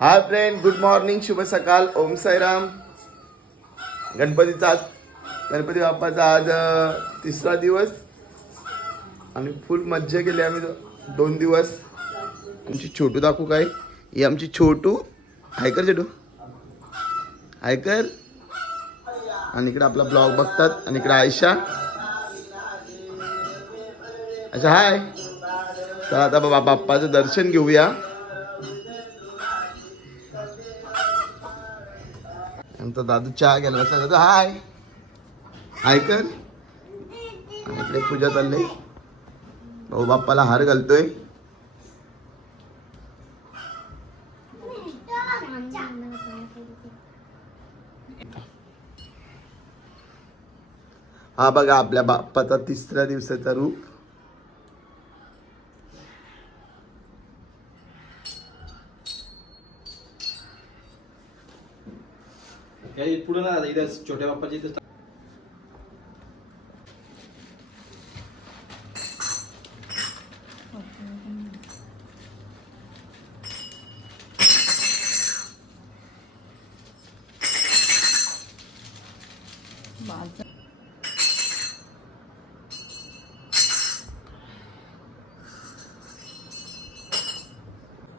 Hi friend good morning शुभ सकाळ ओम साईराम. गणपतीचा आज गणपती बाप्पाचा आज तिसरा दिवस. आणि फुल मज्जा केली आम्ही दोन दिवस. आमची छोटू दाखवू काय? ही आमची छोटू. ऐकर छोटू. ऐकर आणि इकडे आपला ब्लॉग बघतात. आणि इकडे आयशा. अच्छा हाय. तर आता बाबा बाप्पाचं दर्शन घेऊया. तर दादू चहा घ्यायला बसला. दादू हाय. ऐकर इकडे पूजा चालली. भाऊ बाप्पाला हार घालतोय. हा बघा आपल्या बाप्पाचा तिसऱ्या दिवसाचा रूप. पुढे ना इथं छोट्या बाप्पाची इथे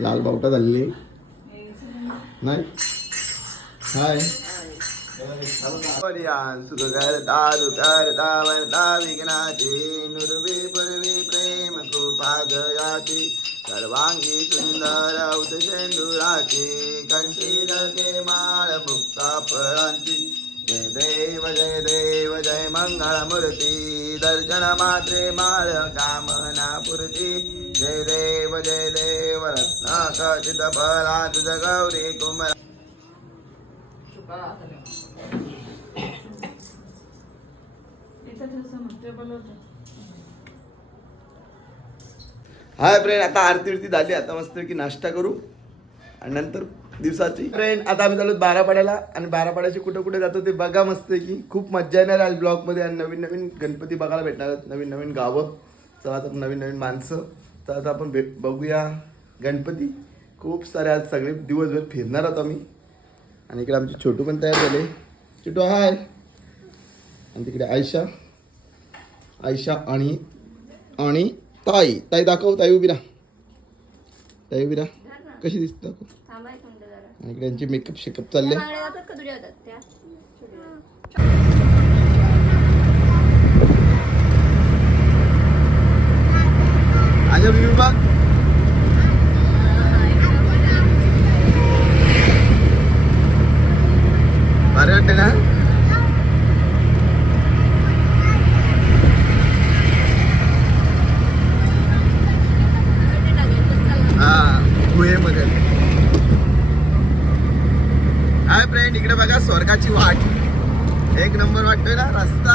लाल बावटा झालेली नाही? हाय पर्यान सुख विघ्नाची नुर्वी पूर्वी प्रेम कृपा गयाची सर्वांगी सुंदर औतशेंडुराची कंठी धके माळ मुक्ता फळांची जय देव जय देव जय मंगळ मूर्ती दर्शन मात्रे माळ कामना पुरती जय देव जय देव रत्न खचित फला तुझ गौरी कुमरा हाय फ्रेंड आता आरती विरती झाली. आता मस्त की नाश्ता करू. आणि नंतर दिवसाची. फ्रेंड आता आम्ही चालू बारापाड्याला. आणि बारापाड्याची कुठं कुठे जातो ते बघा मस्त की खूप मज्जा येणार आहे आज ब्लॉगमध्ये. आणि नवीन नवीन गणपती बघायला भेटणार नवीन नवीन गावं. चला आता नवीन नवीन माणसं. तर आता आपण भेट बघूया गणपती. खूप सारे आज सगळे दिवसभर फिरणार आहोत आम्ही. आणि इकडे आमचे छोटू पण तयार झाले. छोटू हाय आणि तिकडे आयशा. आयशा आणि आणि ताई. ताई दाखव ताई उभी राहा. ताई उभी राहा. कशी दिसते दाखव. इकडे यांची मेकअप शेकअप चालले. त्या. मागण्या जातात का तुझ्या हातात त्या आजा मी बघ भारी वाटतं ना हा गुहेमध्ये हाय फ्रेंड इकडे बघा स्वर्गाची वाट. एक नंबर वाटतोय ना रस्ता.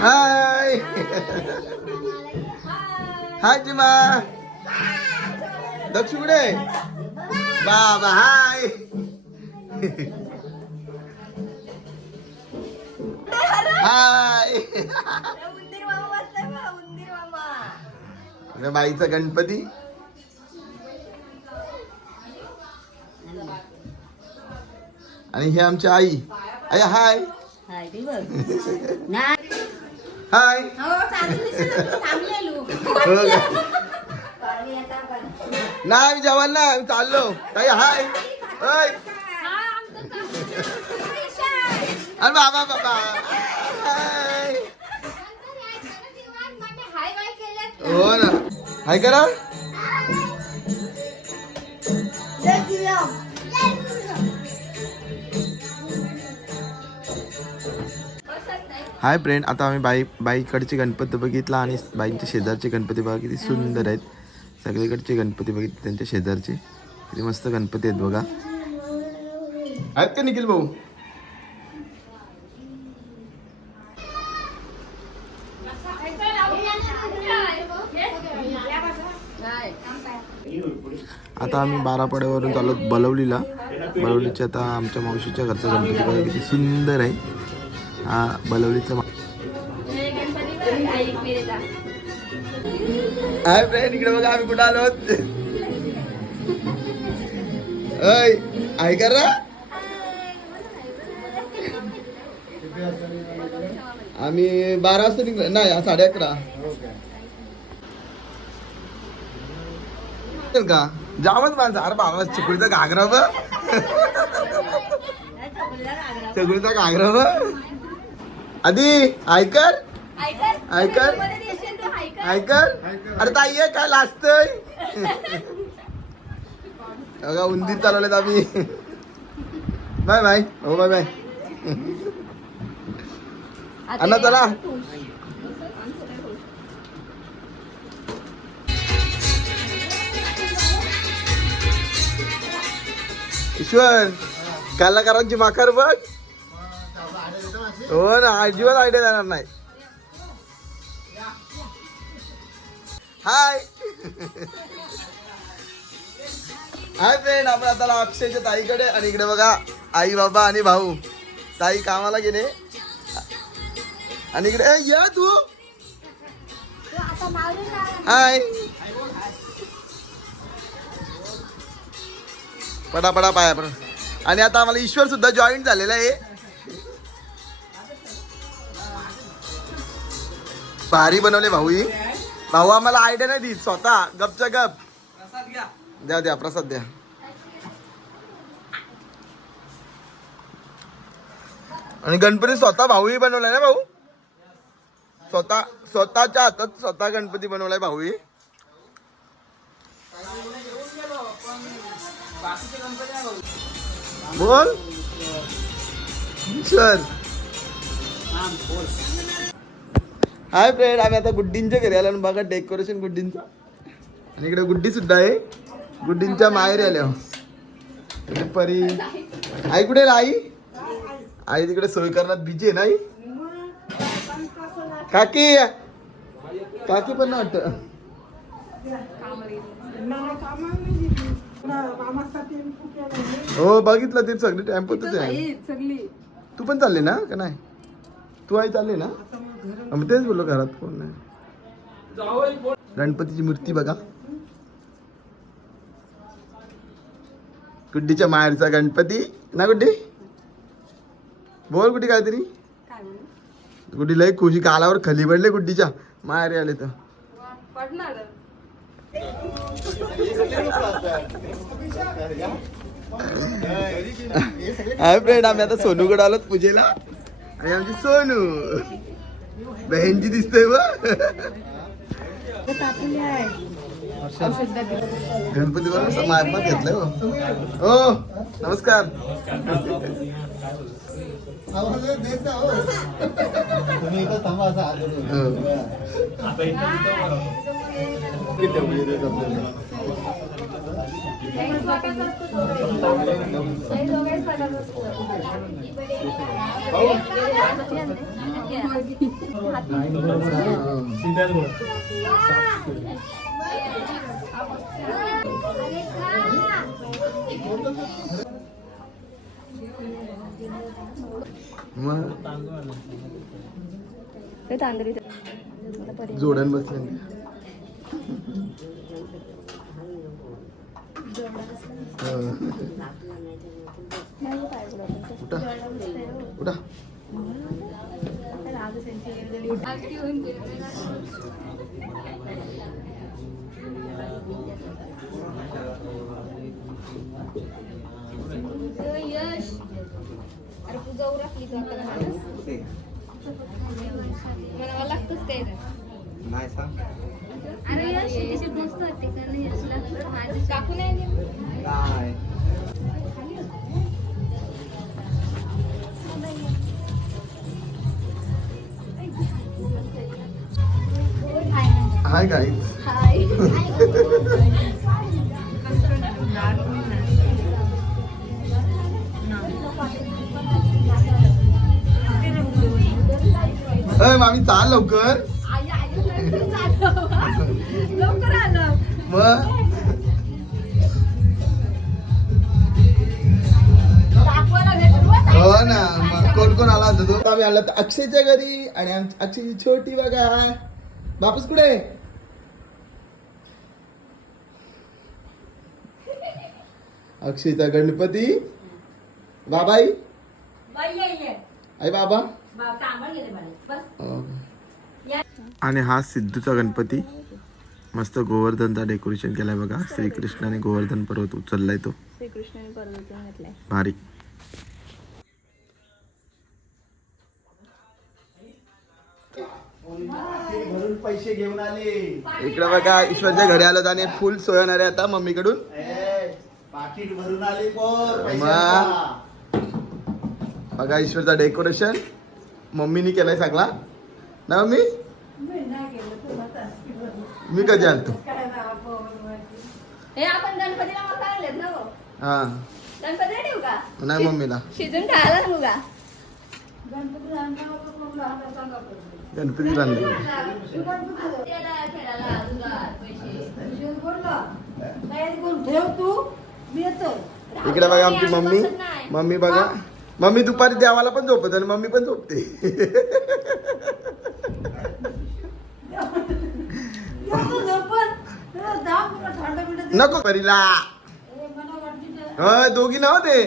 हाय. हाय जिमा. दक्ष कुठे? बाबा हाय. हाय. आपल्या बाईचा गणपती. आणि हे आमची आई. आई हाय. हाय नाही. हाय. हो हो? नाही जेवण ना चाललो. ताई हाय. ओय. अरे बाबा बाबा. हाय. हो ना. हाय करा. हाय फ्रेंड आता आम्ही बाई बाईकडचे गणपती बघितला आणि बाईंच्या शेजारचे गणपती बघा किती सुंदर आहेत. सगळीकडचे गणपती बघितले त्यांच्या शेजारचे. किती मस्त गणपती आहेत बघा. आहेत का निखिल भाऊ? आता आम्ही बारापाड्यावरून चालत बलवलीला. बलवलीच्या आता आमच्या मावशीच्या घरचा गणपती बघा किती सुंदर आहे. हा बलवलीचा हाय फ्रेंड इकडे बघा आम्ही कुठं आलो. अय ऐका रा आम्ही बारा वाजता निघलो. नाही साडे अकरा. का? जामच माणसं. अरे बाबा चिकुडीचा घागरा बघ. घागरा ब आधी ऐकर ऐकर ऐकर. अरे ताई ये काय लाजतय? बघा उंदीर चालवलेत आम्ही. Bye bye. हो बाय बाय. अन्ना चला. ईश्वर कलाकारांची माकार बघ. हो ना अजिबात आयडिया देणार नाही. हाय हाय फ्रेंड आपण आता अक्षयच्या ताईकडे आणि इकडे बघा आई बाबा आणि भाऊ. ताई कामाला गेले. आणि इकडे ए, ये तू. हाय पडा पडा पाया पडा आणि आता आम्हाला ईश्वर सुद्धा जॉईन झालेला आहे. भारी बनवले भाऊ ही भाऊ आम्हाला आयडिया नाही दिली स्वतः. गपच्या गप. द्या द्या प्रसाद द्या. आणि गणपती स्वतः भाऊही बनवलाय ना भाऊ? स्वतः स्वतःच्या हातात स्वतः गणपती बनवलाय भाऊही बोल. सर हाय फ्रेंड आम्ही आता गुड्डींच्या घरी आलो आणि बघा डेकोरेशन गुड्डींचं. आणि इकडे गुड्डी सुद्धा आहे. गुड्डींच्या माहेरी आल्या. परी. आई कुठे आई? आई तिकडे सोय करण्यात बिजी आहे नाही काकी. काकी पण ना वाटत. हो बघितलं ते सगळी टेम्पोतच आहे. तू पण चालली ना का नाही? तू आई चालली ना? मग तेच बोललो घरात कोण नाही. गणपतीची मूर्ती बघा. गुड्डीच्या माहेरचा गणपती. ना गुड्डी? बोल गुड्डी काहीतरी. गुड्डी लय खुशी कालावर खाली पडले गुड्डीच्या. माहेरी आले तर. हाय फ्रेंड आम्ही आता सोनूकडे आलोत पूजेला. आणि आमची सोनू. बहनजी दिसतोय गणपती बरोबर मारपात घेतलंय हो. हो. नमस्कार. मग ते तांदळी जोडण बसले. उठा. उठा. यश अरे तू. जाऊ राखली का आता घरात? म्हणावं लागतंच काय नाही सांग. अरे यश त्याची मस्त वाटते का नाही यशला माझी काकू नाही आली? नाही हाय काय हाय अय मामी चाल लवकर लवकर आलं. मग. हो ना मग कोण कोण आला होता तो? आम्ही आला तर अक्षयच्या घरी आणि आम- अक्षयची छोटी बघा. बापूस कुठे आहे? अक्षयचा गणपती. बाबाई? आई बाबा? आणि हा सिद्धूचा गणपती. मस्त गोवर्धनचा डेकोरेशन केलाय बघा. श्रीकृष्णाने गोवर्धन पर्वत उचललाय तो. श्रीकृष्णाने घातलाय. भारी. पैसे घेऊन आले इकडे बघा ईश्वरच्या घरी आलो आणि फुल सोयणार आहे आता मम्मीकडून. पाकिट भरून आले पोर मा. बघा ईश्वरचा डेकोरेशन मम्मीनी केलाय सगळा ना मम्मी? मी कधी आणतो हे आपण गणपतीला मग ना? हा. गणपतीला ठेवू का? नाही मम्मीला. शिजून खायला का? गणपती आणले त्याला खेळायला दुधात पैसे. ठेव तू मी येतोय इकडे बघा आमची मम्मी. मम्मी बघा. मम्मी दुपारी देवाला पण झोपत आणि मम्मी पण झोपते. नको परीला होय दोघी ना ते.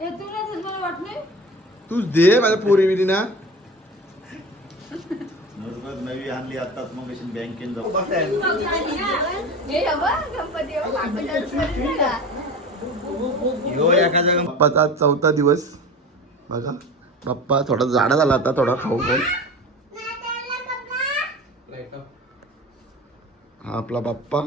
ए, तुला तर मला वाट नाही तूच दे माझ्या पोरी बिरी ना. नवी आणली आताच मग जाऊ बाप्पाचा चौथा दिवस. बघा बाप्पा थोडा जाडा झाला आता थोडा खाऊ ऑफ. हा आपला बाप्पा.